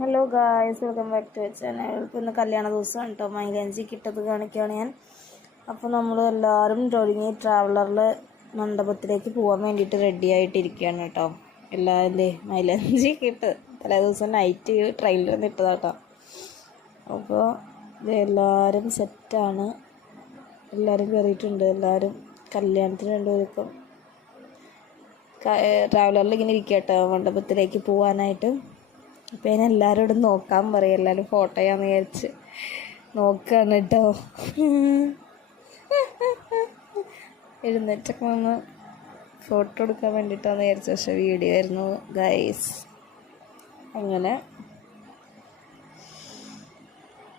Hello guys, welcome back to channel. ഇപ്പോൾ ഇന്ന് കല്യാണ ദിവസമാണ് കേട്ടോ. മൈലാഞ്ചി കിട്ടത് കാണിക്കുകയാണ് ഞാൻ. അപ്പോൾ നമ്മൾ എല്ലാവരും ഒരുങ്ങി ട്രാവലറിൽ മണ്ഡപത്തിലേക്ക് പോകാൻ വേണ്ടിയിട്ട് റെഡി ആയിട്ടിരിക്കുകയാണ് കേട്ടോ. എല്ലാവരും മൈലാഞ്ചി കിട്ട് തലേ ദിവസം നൈറ്റ് ട്രെയിനിൽ വന്ന് ഇട്ടതാട്ടോ. അപ്പോൾ ഇത് എല്ലാവരും സെറ്റാണ്, എല്ലാവരും കയറിയിട്ടുണ്ട്. എല്ലാവരും കല്യാണത്തിന് വേണ്ടി ഒരുക്കം. ട്രാവലറിൽ ഇങ്ങനെ ഇരിക്കുക കേട്ടോ മണ്ഡപത്തിലേക്ക് പോകാനായിട്ട്. അപ്പോൾ ഞാൻ എല്ലാവരോടും നോക്കാൻ പറയും. എല്ലാവരും ഫോട്ടോയാന്ന് വിചാരിച്ച് നോക്കുകയാണ് കേട്ടോ. എഴുന്നേറ്റൊക്കെ വന്ന് ഫോട്ടോ എടുക്കാൻ വേണ്ടിയിട്ടാന്ന് വിചാരിച്ചു, പക്ഷേ വീഡിയോ ആയിരുന്നു ഗൈസ്. അങ്ങനെ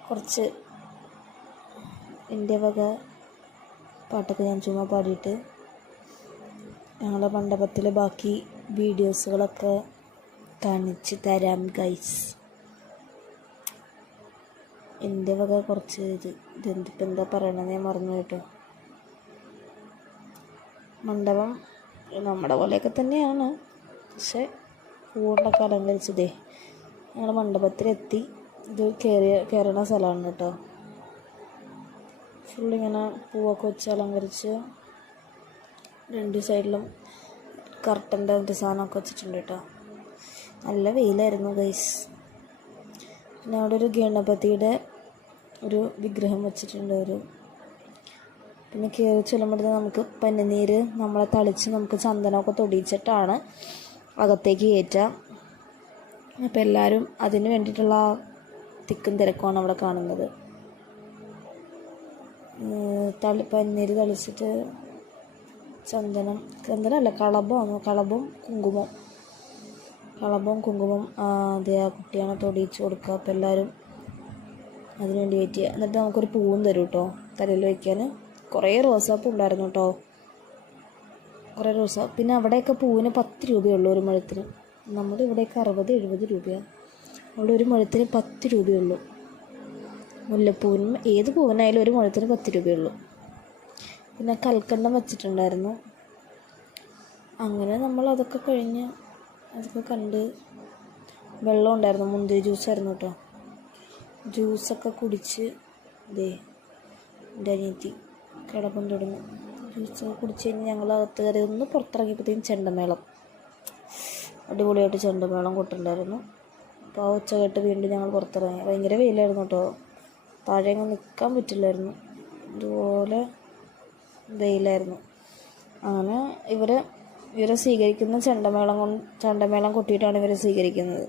കുറച്ച് എൻ്റെ വക പാട്ടൊക്കെ ഞാൻ ചുമ്മാ പാടിയിട്ട് ഞങ്ങളുടെ മണ്ഡപത്തിലെ ബാക്കി വീഡിയോസുകളൊക്കെ കാണിച്ച് തരാം ഗൈസ്. എൻ്റെ വക കുറച്ച് ഇതെന്തിപ്പോൾ എന്താ പറയണമെന്ന് ഞാൻ മറന്നു കേട്ടോ. മണ്ഡപം നമ്മുടെ പോലെയൊക്കെ തന്നെയാണ്, പക്ഷെ പൂണ്ടൊക്കെ അലങ്കരിച്ചതേ. ഞങ്ങൾ മണ്ഡപത്തിലെത്തി. ഇത് കയറണ സ്ഥലമാണ് കേട്ടോ. ഫുള്ളിങ്ങനെ പൂവൊക്കെ വെച്ച് അലങ്കരിച്ച് രണ്ട് സൈഡിലും കർട്ടൻ്റെ സാധനമൊക്കെ വെച്ചിട്ടുണ്ട് കേട്ടോ. നല്ല വെയിലായിരുന്നു ഗൈസ്. പിന്നെ അവിടെ ഒരു ഗണപതിയുടെ ഒരു വിഗ്രഹം വെച്ചിട്ടുണ്ട്. പിന്നെ കയറി ചെല്ലുമ്പോഴത്തേക്ക് നമുക്ക് പനിനീര് നമ്മളെ തളിച്ച് നമുക്ക് ചന്ദനമൊക്കെ തൊടിയിച്ചിട്ടാണ് അകത്തേക്ക് കയറ്റുക. അപ്പോൾ എല്ലാവരും അതിന് വേണ്ടിയിട്ടുള്ള തിക്കും തിരക്കുമാണ് അവിടെ കാണുന്നത്. പനിനീര് തളിച്ചിട്ട് ചന്ദനമല്ല, കളഭവും കുങ്കുമം അതേ ആ കുട്ടിയാണ് തൊടിയിച്ച് കൊടുക്കുക. അപ്പോൾ എല്ലാവരും അതിന് വേണ്ടി വെയിറ്റ് ചെയ്യുക. എന്നിട്ട് നമുക്കൊരു പൂവും തരും കേട്ടോ തലയിൽ വയ്ക്കാൻ. കുറേ റോസാപ്പൂ ഉണ്ടായിരുന്നു കേട്ടോ, കുറേ റോസാ. പിന്നെ അവിടെയൊക്കെ പൂവിന് 10 രൂപയുള്ളൂ ഒരു മുഴത്തിന്. നമ്മുടെ ഇവിടെയൊക്കെ 60-70 രൂപയാണ്. അവിടെ ഒരു മുഴത്തിന് 10 രൂപയുള്ളൂ. മുല്ലപ്പൂവിനും ഏത് പൂവിനായാലും ഒരു മുഴത്തിന് 10 രൂപയുള്ളൂ. പിന്നെ കൽക്കണ്ടം വച്ചിട്ടുണ്ടായിരുന്നു. അങ്ങനെ നമ്മൾ അതൊക്കെ കഴിഞ്ഞ് അതൊക്കെ കണ്ട് വെള്ളം ഉണ്ടായിരുന്നു, മുന്തിരി ജ്യൂസായിരുന്നു കേട്ടോ. ജ്യൂസൊക്കെ കുടിച്ച് എൻ്റെ അനിയത്തി കിടപ്പം തുടങ്ങി. ജ്യൂസൊക്കെ കുടിച്ച് കഴിഞ്ഞ് ഞങ്ങൾ അകത്ത് കയറി. ഒന്ന് പുറത്തിറങ്ങിയപ്പോഴത്തേക്കും ചെണ്ടമേളം, അടിപൊളിയായിട്ട് ചെണ്ടമേളം കൊട്ടുണ്ടായിരുന്നു. അപ്പോൾ ആ ഉച്ച കേട്ട് വീണ്ടും ഞങ്ങൾ പുറത്തിറങ്ങി. ഭയങ്കര വെയിലായിരുന്നു കേട്ടോ, താഴെ അങ്ങ് നിൽക്കാൻ പറ്റില്ലായിരുന്നു, ഇതുപോലെ വെയിലായിരുന്നു. അങ്ങനെ ഇവരെ സ്വീകരിക്കുന്ന ചെണ്ടമേളം കൊട്ടിയിട്ടാണ് ഇവരെ സ്വീകരിക്കുന്നത്.